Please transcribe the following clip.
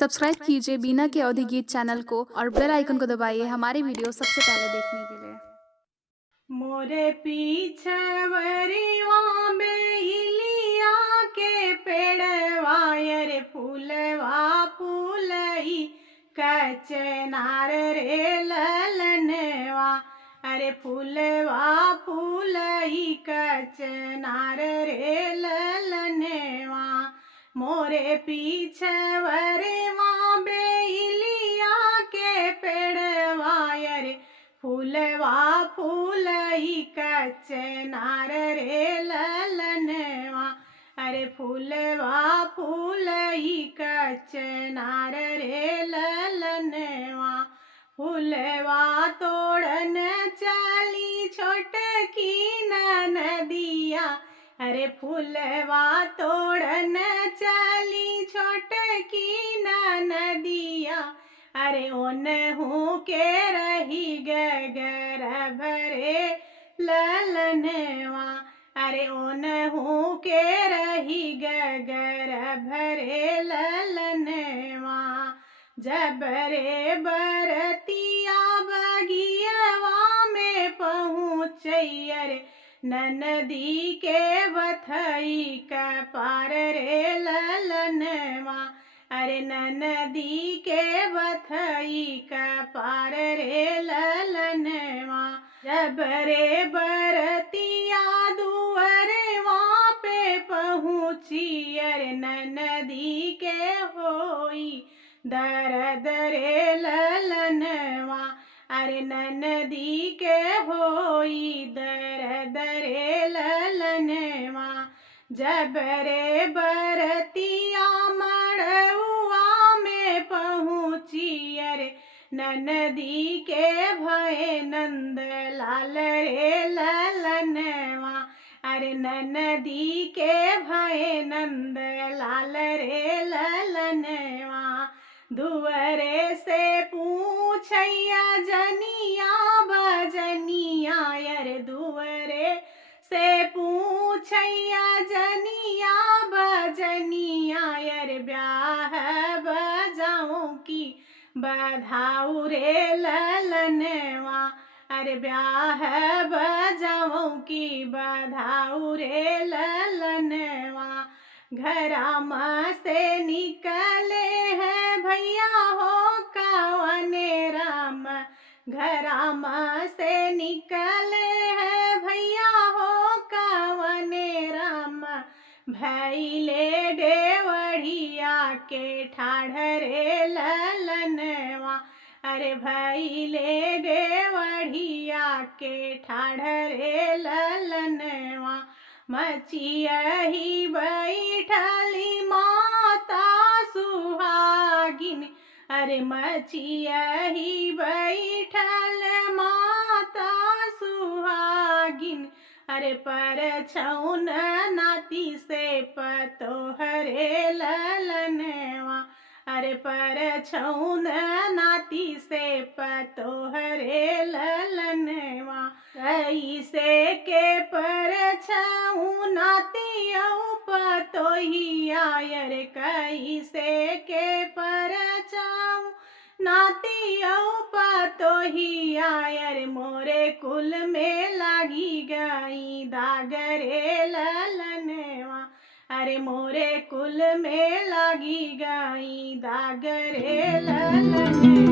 Subscribe कीजिए बीना के अवधि गीत चैनल को और बेल आइकन को दबाइए हमारी वीडियो सबसे पहले देखने के लिए। मोरे पीछे वरिवा बेलिया के पेड़वा रे फूलवा फूलई कचनार रे ललनवा अरे फूलवा फूलई कचनार रे ललनवा मोरे पीछे वरिवा बेलिया के पेड़वा रे फूलवा फूलई कचनार रे ललनवा अरे फूलवा फूलई कचनार रे ललनवा फूलवा तोड़न चाली छोटकी नदिया अरे फूलवा तोड़न चाली छोटकी नदिया अरे ओनहू के रही गगर भरे ललनवा अरे ओनहू के रही गगर भरे ललनवा जबरे बरतिया बगियवा में पहुँचैर नदी के बथई कपार रे ललनवा अरे नदी के बथई कपार रे ललनवा जबरे बरतिया दुअरवा पे पहुँची अरे नदी के होई दर्द रे ललनवा अरे नदी के होई दर्द रे ललनवा जबरे बरतिया मड़ुआ में पहुँची अरे नदी के भय नंद लाल रे ललनवा अरे नदी के भय नंद लाल रे ललनवा दुअरे से पूछैया जनिया बजनिया अरे दुअरे से पूछैया जनिया बजनिया अरे ब्याह बजाऊं की बधाऊ रे ललनवा अरे ब्याह बजाऊं की बधाऊ रे ललनवा घरामा से निकले हैं भैया हो कावने राम घरामा से निकले हैं भैया हो कावने राम भैले डेवढ़िया के ठाढ़ रे ललनवा अरे भैले डेवढ़िया के ठाढ़ रे ललनवा मचियही बैठली माता सुहागिन अरे मचियही बैठल माता सुहागिन अरे पर छौन नाती से पतोहरे ललनवा अरे पर छौन नाती से पतोहरे ललनवा कैसे के पर छऊ नाती पतोहिया अरे कैसे के पर छऊ नाती पतोहिया अरे मोरे कुल में लागी गई दागरे ललनवा अरे मोरे कुल में लागी गई दागरे ललनवा।